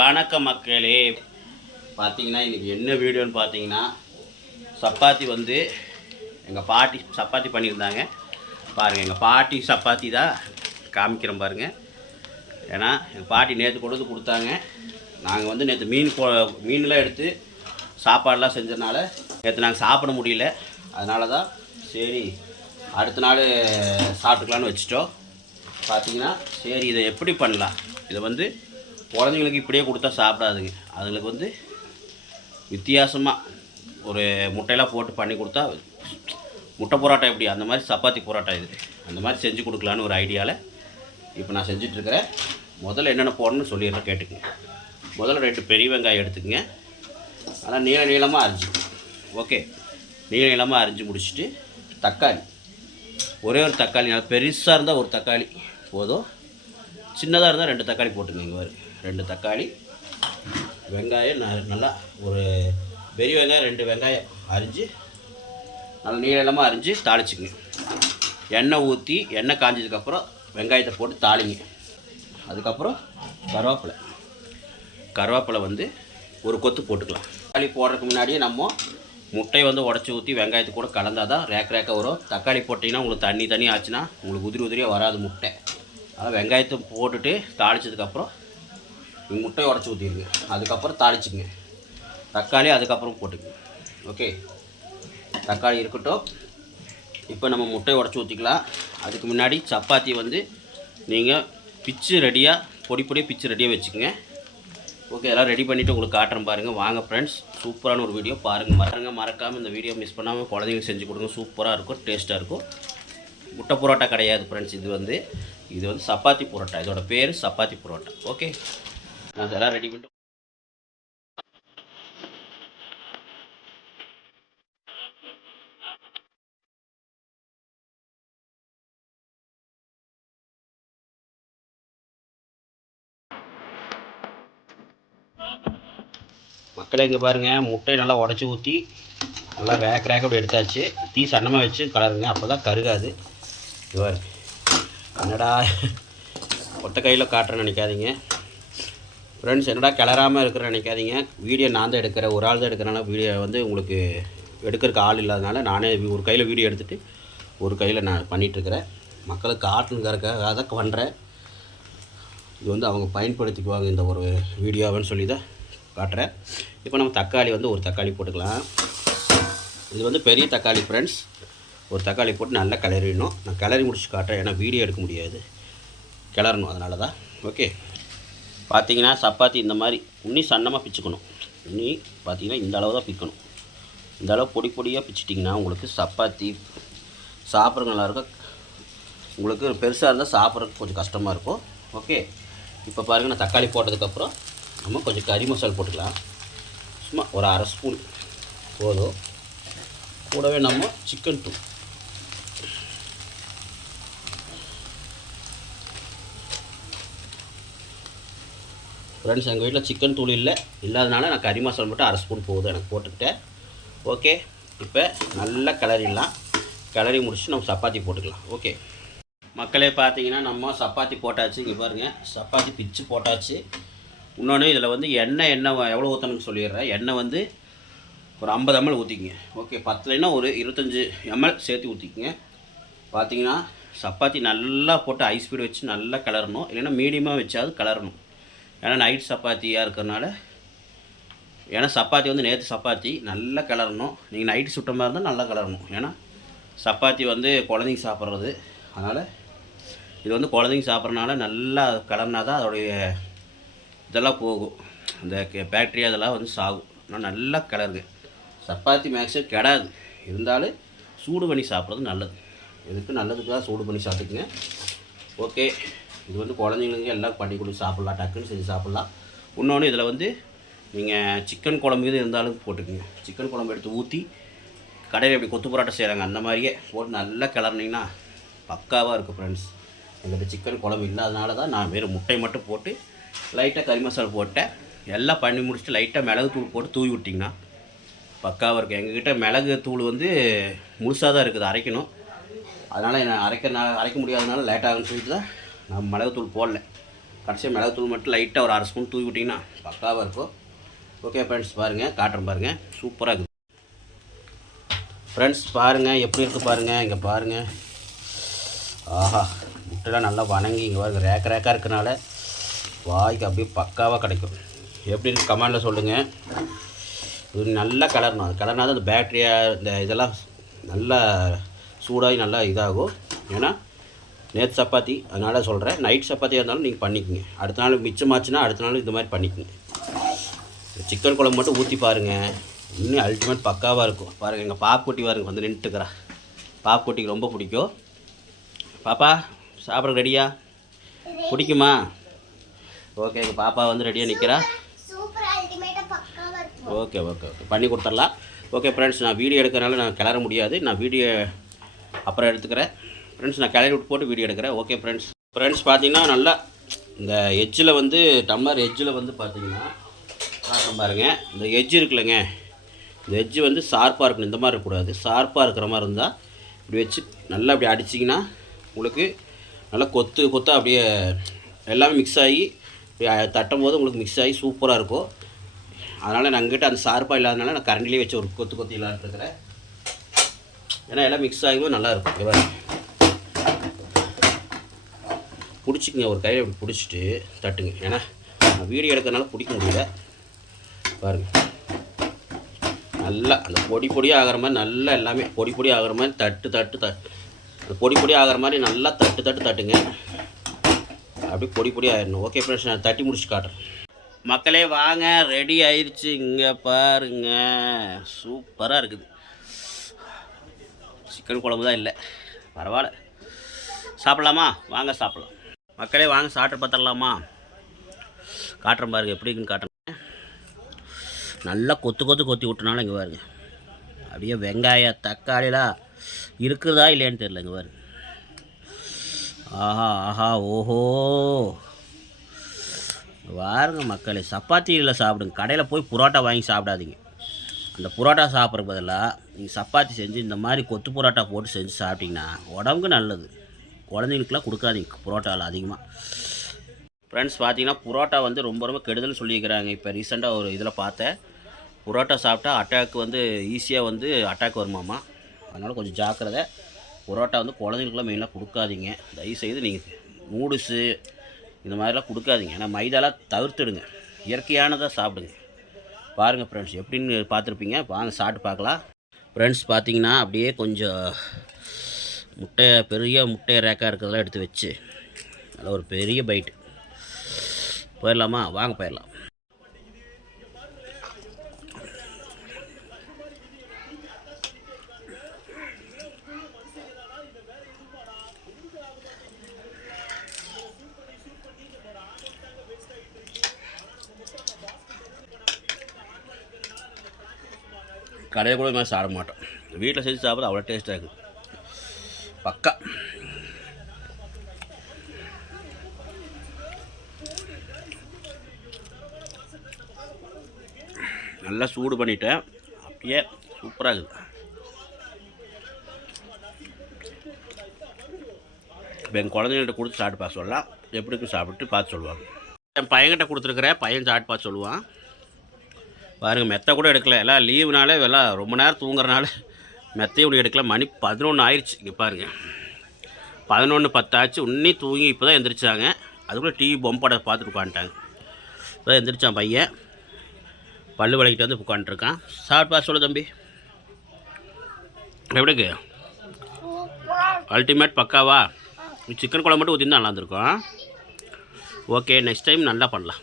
வணக்கம் மக்களே. பார்த்தீங்கன்னா இன்றைக்கி என்ன வீடியோன்னு பார்த்தீங்கன்னா, சப்பாத்தி வந்து எங்கள் பாட்டி சப்பாத்தி பண்ணியிருந்தாங்க பாருங்கள். எங்கள் பாட்டி சப்பாத்தி தான் காமிக்கிறேன் பாருங்கள். ஏன்னா எங்கள் பாட்டி நேற்று கொண்டு வந்து கொடுத்தாங்க. நாங்கள் வந்து நேற்று மீன்லாம் எடுத்து சாப்பாடெலாம் செஞ்சதுனால நேற்று நாங்கள் சாப்பிட முடியல. அதனால தான் சரி அடுத்த நாள் சாப்பிட்டுக்கலான்னு வச்சுட்டோம். பார்த்தீங்கன்னா சரி இதை எப்படி பண்ணலாம், இதை வந்து குழந்தைங்களுக்கு இப்படியே கொடுத்தா சாப்பிடாதுங்க. அதுங்களுக்கு வந்து வித்தியாசமாக ஒரு முட்டையெல்லாம் போட்டு பண்ணி கொடுத்தா, முட்டை பரோட்டா எப்படி அந்த மாதிரி சப்பாத்தி பரோட்டா இது அந்த மாதிரி செஞ்சு கொடுக்கலான்னு ஒரு ஐடியாவில் இப்போ நான் செஞ்சிட்ருக்கிறேன். முதல்ல என்னென்ன போடணும்னு சொல்லிடுறேன் கேட்டுக்குங்க. முதல்ல 2 பெரிய வெங்காயம் எடுத்துக்கங்க. ஆனால் நீளமாக அரிஞ்சுக்கணும். ஓகே, நீளமாக அரிஞ்சு முடிச்சுட்டு தக்காளி, ஒரே ஒரு தக்காளி, நல்லா பெருசாக இருந்தால் ஒரு தக்காளி போதும், சின்னதாக இருந்தால் 2 தக்காளி போட்டுங்க. இங்கே வரும் 2 தக்காளி, வெங்காயம் நல்லா ஒரு பெரிய வெங்காயம் 2 வெங்காயம் அரிஞ்சு நல்லா நீளமாக அரிஞ்சு தாளிச்சுக்குங்க. எண்ணெய் ஊற்றி எண்ணெய் காஞ்சதுக்கப்புறம் வெங்காயத்தை போட்டு தாளிங்க. அதுக்கப்புறம் கருவேப்பிலை வந்து ஒரு கொத்து போட்டுக்கலாம். தக்காளி போடுறதுக்கு முன்னாடியே நம்ம முட்டையை வந்து உடச்சி ஊற்றி வெங்காயத்து கூட கலந்தால் தான் ரேக்காக வரும். தக்காளி போட்டிங்கன்னா உங்களுக்கு தண்ணி ஆச்சுன்னா உங்களுக்கு உதிரியாக வராது முட்டை. அதனால் வெங்காயத்தை போட்டுட்டு தாளித்ததுக்கப்புறம் முட்டையை உடச்சி ஊற்றிடுங்க. அதுக்கப்புறம் தாளிச்சுங்க தக்காளி, அதுக்கப்புறம் போட்டுக்குங்க. ஓகே, தக்காளி இருக்கட்டும். இப்போ நம்ம முட்டையை உடச்சி ஊற்றிக்கலாம். அதுக்கு முன்னாடி சப்பாத்தி வந்து நீங்கள் பிச்சு ரெடியாக பொடியாக பிச்சு ரெடியாக வச்சுக்கோங்க. ஓகே, எல்லாம் ரெடி பண்ணிவிட்டு உங்களுக்கு காட்டுறேன் பாருங்கள். வாங்க ஃப்ரெண்ட்ஸ், சூப்பரான ஒரு வீடியோ பாருங்கள். மறக்காமல் இந்த வீடியோ மிஸ் பண்ணாமல் குழந்தைங்களுக்கு செஞ்சு கொடுங்க. சூப்பராக இருக்கும், டேஸ்ட்டாக இருக்கும். முட்டை பரோட்டா கிடையாது ஃப்ரெண்ட்ஸ், இது வந்து சப்பாத்தி பரோட்டா. இதோட பேர் சப்பாத்தி பரோட்டா. ஓகே, நான் இதெல்லாம் ரெடி பண்ணிட்டு மக்களே இங்கே பாருங்கள். முட்டையை நல்லா உடச்சி ஊற்றி நல்லா ரேக் அப்படி எடுத்தாச்சு. தீ சன்னமாக வச்சு கலருங்க, அப்போ தான் கருகாது. இவர் என்னடா ஒத்த கையில் காட்டுறேன்னு நினைக்காதீங்க ஃப்ரெண்ட்ஸ். என்னடா கிளறாமல் இருக்கிறேன்னு நினைக்காதீங்க. வீடியோ நான் தான் எடுக்கிறேன், ஒரு ஆள் தான் எடுக்கிறனால வீடியோ வந்து உங்களுக்கு எடுக்கிறதுக்கு ஆள் இல்லாதனால நானே ஒரு கையில் வீடியோ எடுத்துகிட்டு ஒரு கையில் நான் பண்ணிகிட்ருக்கிறேன். மக்களுக்கு காட்டணுங்கிறதுக்காக அதை பண்ணுறேன். இது வந்து அவங்க பயன்படுத்திக்குவாங்க இந்த ஒரு வீடியோவுன்னு சொல்லி தான் காட்டுறேன். இப்போ நம்ம தக்காளி வந்து ஒரு தக்காளி போட்டுக்கலாம். இது வந்து பெரிய தக்காளி ஃப்ரெண்ட்ஸ். ஒரு தக்காளி போட்டு நல்லா கிளறிடணும். நான் கிளறி முடிச்சு காட்டுறேன், ஏன்னா வீடியோ எடுக்க முடியாது, கிளறணும், அதனால தான். ஓகே, பார்த்தீங்கன்னா சப்பாத்தி இந்த மாதிரி உண்ணி சன்னமாக பிச்சுக்கணும். உண்ணி பார்த்தீங்கன்னா இந்த அளவு தான் பிக்கணும். இந்த அளவு பொடியாக பிச்சிட்டிங்கன்னா உங்களுக்கு சப்பாத்தி சாப்பிட்றது நல்லாயிருக்கும். உங்களுக்கு பெருசாக இருந்தால் சாப்பிட்றதுக்கு கொஞ்சம் கஷ்டமாக இருக்கும். ஓகே, இப்போ பாருங்கள், நான் தக்காளி போட்டதுக்கப்புறம் நம்ம கொஞ்சம் கறி மசாலா போட்டுக்கலாம். சும்மா ஒரு 1/2 ஸ்பூன் போதும். கூடவே நம்ம சிக்கன் தூள், ஃப்ரெண்ட்ஸ் எங்கள் வீட்டில் சிக்கன் தூள் இல்லாதனால நான் கறி மசாலா மட்டும் 1/2 ஸ்பூன் போதும் எனக்கு போட்டுக்கிட்டேன். ஓகே, இப்போ நல்லா கிளறிடலாம். கிளறி முடிச்சு நம்ம சப்பாத்தி போட்டுக்கலாம். ஓகே மக்களே, பார்த்தீங்கன்னா நம்ம சப்பாத்தி போட்டாச்சு. இங்கே பாருங்கள், சப்பாத்தி பிச்சு போட்டாச்சு. இன்னொன்று இதில் வந்து எண்ணெய் எவ்வளோ ஊற்றணும்னு சொல்லிடுறேன். எண்ணெய் வந்து ஒரு 50 ml ஊற்றிக்கிங்க. ஓகே, 10 ஒரு 25 ml சேர்த்து ஊற்றிக்கிங்க. பார்த்தீங்கன்னா சப்பாத்தி நல்லா போட்டு ஹை ஸ்பீடு வச்சு நல்லா கிளறணும், இல்லைன்னா மீடியமாக வச்சாவது கிளறணும். ஏன்னா நைட் சப்பாத்தியாக இருக்கிறனால, ஏன்னா சப்பாத்தி வந்து நேற்று சப்பாத்தி நல்லா கிளறணும். நீங்கள் நைட்டு சுட்ட மாதிரி இருந்தால் நல்லா கிளறணும். ஏன்னா சப்பாத்தி வந்து குழந்தைங்க சாப்பிட்றது, அதனால் இது வந்து குழந்தைங்க சாப்பிட்றதுனால நல்லா கிளறினா தான் அதோடைய இதெல்லாம் போகும், அந்த பேக்டீரியா இதெல்லாம் வந்து சாகும். ஆனால் நல்லா கிளறுங்க. சப்பாத்தி மேக்ஸிமம் கெடாது, இருந்தாலும் சூடு பண்ணி சாப்பிட்றது நல்லது. எதுக்கு நல்லதுக்கு தான் சூடு பண்ணி சாப்பிட்டுக்குங்க. ஓகே, இது வந்து குழந்தைங்களுக்கு எல்லாம் பண்ணி கொடுத்து சாப்பிட்லாம், டக்குன்னு செஞ்சு சாப்பிட்லாம். இன்னொன்று இதில் வந்து நீங்கள் சிக்கன் குழம்பு இது இருந்தாலும் போட்டுக்குங்க. சிக்கன் குழம்பு எடுத்து ஊற்றி கடையில் எப்படி கொத்து பரோட்டா செய்கிறாங்க அந்த மாதிரியே போட்டு நல்லா கிளறினீங்கன்னா பக்காவாக இருக்கும் ஃப்ரெண்ட்ஸ். எங்கிட்ட சிக்கன் குழம்பு இல்லாதனால தான் நான் வெறும் முட்டை மட்டும் போட்டு லைட்டாக கறி மசாலா போட்டேன். எல்லாம் பண்ணி முடிச்சுட்டு லைட்டாக மிளகு தூள் போட்டு தூவி விட்டிங்கன்னா பக்காவாக இருக்கும். எங்ககிட்ட மிளகு தூள் வந்து முழுசாக தான் இருக்குது, அரைக்கணும். அதனால் நான் அரைக்க முடியாதனால லேட் ஆகுன்னு சொல்லிட்டு தான் நான் மிளகு தூள் போடல. கடைசியாக மிளகுத்தூள் மட்டும் லைட்டாக ஒரு 1/2 ஸ்பூன் தூவி விட்டிங்கன்னா பக்காவாக இருக்கும். ஓகே ஃப்ரெண்ட்ஸ், பாருங்கள் காட்டுறேன் பாருங்கள், சூப்பராக இருக்குது ஃப்ரெண்ட்ஸ். பாருங்கள் எப்படி இருக்குது பாருங்கள், இங்கே பாருங்கள். ஆஹா, முட்டைலாம் நல்லா வணங்கி இங்கே பாருங்கள் ரேக்காக இருக்கனால வாய்க்கு அப்படியே பக்காவாக கிடைக்கும். எப்படின்னு கமெண்டில் சொல்லுங்கள். இது நல்லா கலரணும். அது கலர்னா தான் அந்த பேக்டீரியா இந்த இதெல்லாம் நல்லா சூடாகி நல்லா இதாகும். ஏன்னா நேற்று சப்பாத்தி, அதனால் சொல்கிறேன். நைட் சப்பாத்தியாக இருந்தாலும் நீங்கள் பண்ணிக்கோங்க. அடுத்த நாள் மிச்சமாச்சுன்னா அடுத்த நாள் இந்த மாதிரி பண்ணிக்கோங்க. சிக்கன் குழம்பு மட்டும் ஊற்றி பாருங்கள், இன்னும் அல்டிமேட் பக்காவாக இருக்கும். பாருங்கள் எங்கள் பாப்புக்குட்டி பாருங்க வந்து நின்றுட்டுக்கிறா. பாப்புக்குட்டிக்கு ரொம்ப பிடிக்கும். பாப்பா சாப்பிட ரெடியா? பிடிக்குமா? ஓகே, எங்கள் பாப்பா வந்து ரெடியாக நிற்கிறா. ஓகே ஓகே ஓகே, பண்ணி கொடுத்துடலாம். ஓகே ஃப்ரெண்ட்ஸ், நான் வீடியோ எடுக்கிறனால நான் கிளற முடியாது. நான் வீடியோ அப்புறம் எடுத்துக்கிறேன் ஃப்ரெண்ட்ஸ். நான் கிளறி விட்டு போட்டு வீடியோ எடுக்கிறேன். ஓகே ஃப்ரெண்ட்ஸ் பார்த்தீங்கன்னா நல்லா இந்த எட்ஜில் வந்து டம்ளர் எட்ஜில் வந்து பார்த்தீங்கன்னா காட்டுறேன் பாருங்கள். இந்த எட்ஜ் இருக்குல்லங்க, இந்த எட்ஜு வந்து ஷார்ப்பாக இருக்கணும். இந்த மாதிரி இருக்கக்கூடாது. ஷார்ப்பாக இருக்கிற மாதிரி இருந்தால் இப்படி வச்சு நல்லா அப்படி அடிச்சிங்கன்னா உங்களுக்கு நல்லா கொத்தாக அப்படியே எல்லாமே மிக்ஸ் ஆகி தட்டும் போது உங்களுக்கு மிக்ஸ் ஆகி சூப்பராக இருக்கும். அதனால் நான் எங்கிட்ட அந்த ஷார்ப்பாக இல்லாதனால நான் கரண்டிலே வச்சு ஒரு கொத்து இல்லாட்டுருக்கிறேன். ஏன்னா எல்லாம் மிக்ஸ் ஆகும்போது நல்லாயிருக்கும். இங்கே பாருங்க, பிடிச்சிக்கங்க, ஒரு கையில் அப்படி பிடிச்சிட்டு தட்டுங்க. ஏன்னா நான் வீடியோ எடுக்கிறனால பிடிக்க முடியல. பாருங்கள் நல்லா அந்த பொடியாக ஆகிற மாதிரி நல்லா எல்லாமே பொடியாக ஆகிற மாதிரி தட்டு அந்த பொடியாக ஆகிற மாதிரி நல்லா தட்டுங்க. அப்படியே பொடி ஆகிடணும். ஓகே ஃப்ரெண்ட்ஸ், நான் தட்டி முடிச்சு காட்டுறேன். மக்களே வாங்க, ரெடி ஆயிடுச்சு. இங்கே பாருங்க, சூப்பராக இருக்குது. சிக்கன் குழம்பு தான் இல்லை, பரவாயில்ல. சாப்பிட்லாமா? வாங்க சாப்பிட்லாம். மக்களே வாங்க சாப்பிட்டு பார்த்துடலாமா? காட்டுறேன் பாருங்கள் எப்படி இருக்குன்னு காட்டுறேன். நல்லா கொத்தி விட்டனால இங்கே பாருங்க அப்படியே வெங்காயம் தக்காளிலாம் இருக்குதா இல்லையான்னு தெரியல. இங்கே பாருங்க, ஆஹா ஓஹோ பாருங்க மக்களே. சப்பாத்தியில் சாப்பிடுங்க, கடையில் போய் புரோட்டா வாங்கி சாப்பிடாதீங்க. அந்த புரோட்டா சாப்பிட்ற பதிலாக நீங்கள் சப்பாத்தி செஞ்சு இந்த மாதிரி கொத்து புரோட்டா போட்டு செஞ்சு சாப்பிட்டிங்கன்னா உடம்புக்கு நல்லது. குழந்தைங்களுக்குலாம் கொடுக்காதீங்க புரோட்டாவில் அதிகமாக. ஃப்ரெண்ட்ஸ் பார்த்தீங்கன்னா புரோட்டா வந்து ரொம்ப கெடுதல்னு சொல்லியிருக்கிறாங்க. இப்போ ரீசெண்டாக ஒரு இதில் பார்த்தேன், புரோட்டா சாப்பிட்டா அட்டாக் வந்து ஈஸியாக வந்து அட்டாக் வருமாமா. அதனால் கொஞ்சம் ஜாக்கிரதை. புரோட்டா வந்து குழந்தைங்களுக்குலாம் மெயினாக கொடுக்காதீங்க. தயவுசெய்து நீங்கள் நூடுல்ஸு இந்த மாதிரிலாம் கொடுக்காதீங்க. ஏன்னா மைதாலாம் தவிர்த்துடுங்க, இயற்கையானதாக சாப்பிடுங்க. பாருங்கள் ஃப்ரெண்ட்ஸ் எப்படின்னு பார்த்துருப்பீங்க. வாங்க சாப்பிட்டு பார்க்கலாம். ஃப்ரெண்ட்ஸ் பார்த்தீங்கன்னா அப்படியே கொஞ்சம் பெரிய முட்டை ரேக்காக இருக்கிறதெல்லாம் எடுத்து வச்சு அதில் ஒரு பெரிய பைட்டு போயிடலாமா? வாங்க போயிடலாம். கடையில் கூட மாதிரி சாப்பிட மாட்டோம், வீட்டில் செஞ்சு சாப்பிட அவ்வளோ டேஸ்ட்டாக இருக்குது. பக்கா நல்லா சூடு பண்ணிவிட்டேன், அப்படியே சூப்பராக இருக்குது. இப்போ என் குழந்தைங்கள்ட்ட கொடுத்து சாப்பிட்டு பார்த்து சொல்லலாம், எப்படி இருக்கு சாப்பிட்டு பார்த்து சொல்லுவாங்க. என் பையன்கிட்ட கொடுத்துருக்குறேன், பையன் சாப்பிட்டு பார்த்து சொல்லுவான். பாருங்கள் மெத்தை கூட எடுக்கல, எல்லாம் லீவுனாலே எல்லாம் ரொம்ப நேரம் தூங்குறனால மெத்தையும் கூட எடுக்கல. மணி 11 ஆயிடுச்சு. இங்கே பாருங்கள் 11:10 ஆச்சு. உன்னி தூங்கி இப்போ தான் எந்திரிச்சாங்க. அதுக்குள்ளே டிவி பொம்படம் பார்த்துட்டு உட்காந்துட்டாங்க. இப்போ தான் எந்திரிச்சான் பையன், பல்லு விளக்கிட்டு வந்து உட்காந்துருக்கான். சாப்பிட்டு பார்த்து சொல்லு தம்பி, எப்படிக்கு அல்டிமேட் பக்காவா? சிக்கன் குழம்பு மட்டும் ஊற்றினா நல்லா இருந்திருக்கும். ஓகே, நெக்ஸ்ட் டைம் நல்லா பண்ணலாம்.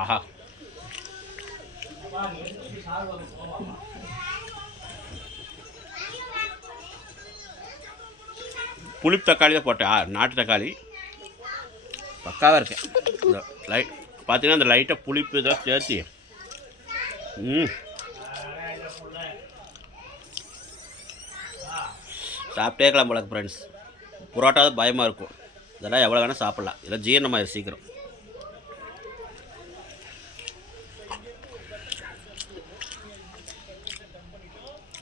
ஆஹா, புளிப்பு தக்காளி தான் போட்டேன், நாட்டு தக்காளி பக்காவாக இருக்கேன். லைட் பார்த்தீங்கன்னா அந்த லைட்டாக புளிப்பு இதெல்லாம் சேர்த்து சாப்பிட்டே இருக்கலாம் போல ஃப்ரெண்ட்ஸ். புரோட்டா தான் பயமாக இருக்கும், இதெல்லாம் எவ்வளோ வேணால் சாப்பிட்லாம். இதெல்லாம் ஜீரணமாக சீக்கிரம்.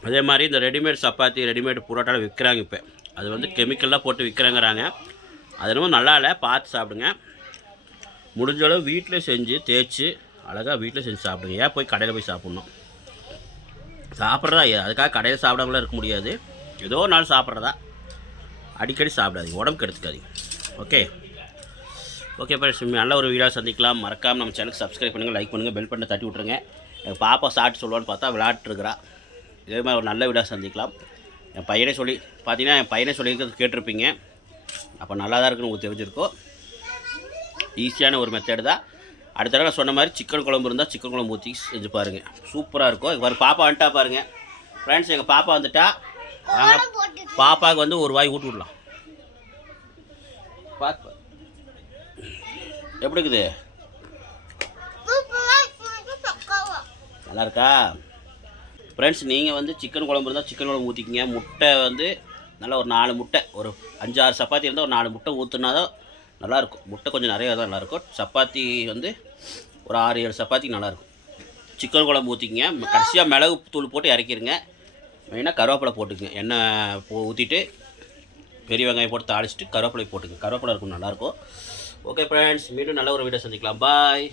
அதே மாதிரி இந்த ரெடிமேட் சப்பாத்தி ரெடிமேட் புரோட்டாவில் விற்கிறாங்க. இப்போ அது வந்து கெமிக்கல்லாம் போட்டு விற்கிறாங்கிறாங்க. அது என்னமோ நல்லா இல்லை, பார்த்து சாப்பிடுங்க. முடிஞ்ச அளவு வீட்டில் செஞ்சு தேய்ச்சி அழகாக வீட்டில் செஞ்சு சாப்பிடுங்க. ஏன் போய் கடையில் போய் சாப்பிட்ணும்? சாப்பிட்றதா அதுக்காக கடையில் சாப்பிடாமலாம் இருக்க முடியாது. ஏதோ ஒரு நாள் சாப்பிட்றதா, அடிக்கடி சாப்பிடாதீங்க, உடம்புக்கு எடுத்துக்காதீங்க. ஓகே ஓகே ஃப்ரெண்ட்ஸ், நல்ல ஒரு வீடியோ சந்திக்கலாம். மறக்காமல் நம்ம சேனலுக்கு சப்ஸ்கிரைப் பண்ணுங்கள், லைக் பண்ணுங்கள், பெல் பட்டனை தட்டி விட்ருங்க. எங்கள் பாப்பா சாப்பிட்டு சொல்லுவான்னு பார்த்தா விளையாட்டுருக்குறா. இதே மாதிரி ஒரு நல்ல வீடியோ சந்திக்கலாம். என் பையனே சொல்லியிருக்கிறது கேட்டிருப்பீங்க. அப்போ நல்லா தான் இருக்குன்னு உங்களுக்கு தெரிஞ்சிருக்கோம். ஈஸியான ஒரு மெத்தேடு தான். அடுத்த தடவை சொன்ன மாதிரி சிக்கன் குழம்பு இருந்தால் சிக்கன் குழம்பு ஊற்றி செஞ்சு பாருங்கள், சூப்பராக இருக்கும். எங்கள் பாப்பா வந்துட்டா பாருங்கள் ஃப்ரெண்ட்ஸ். எங்கள் பாப்பா வந்துட்டா பாப்பாவுக்கு வந்து ஒரு வாய் ஊட்டி விடலாம். பார்த்து எப்படி இருக்குது? நல்லா இருக்கா ஃப்ரெண்ட்ஸ்? நீங்கள் வந்து சிக்கன் குழம்பு இருந்தால் சிக்கன் குழம்பு ஊற்றிக்கிங்க. முட்டை வந்து நல்லா ஒரு 4 முட்டை, ஒரு 5-6 சப்பாத்தி இருந்தால் ஒரு 4 முட்டை ஊற்றுனா தான் நல்லாயிருக்கும். முட்டை கொஞ்சம் நிறையா தான் நல்லாயிருக்கும். சப்பாத்தி வந்து ஒரு 6-7 சப்பாத்தி நல்லாயிருக்கும். சிக்கன் குழம்பு ஊற்றிக்கிங்க. கடைசியாக மிளகு தூள் போட்டு இறக்கிடுங்க. மெயினாக கருவேப்பிலை போட்டுக்குங்க. எண்ணெய் ஊற்றிட்டு பெரிய வெங்காயம் போட்டு தாளிச்சிட்டு கருவேப்பிலை போட்டுங்க. கருவேப்பிலை இருக்கும், நல்லாயிருக்கும். ஓகே ஃப்ரெண்ட்ஸ், மீண்டும் நல்ல ஒரு வீடியோ சந்திக்கலாம். பாய்.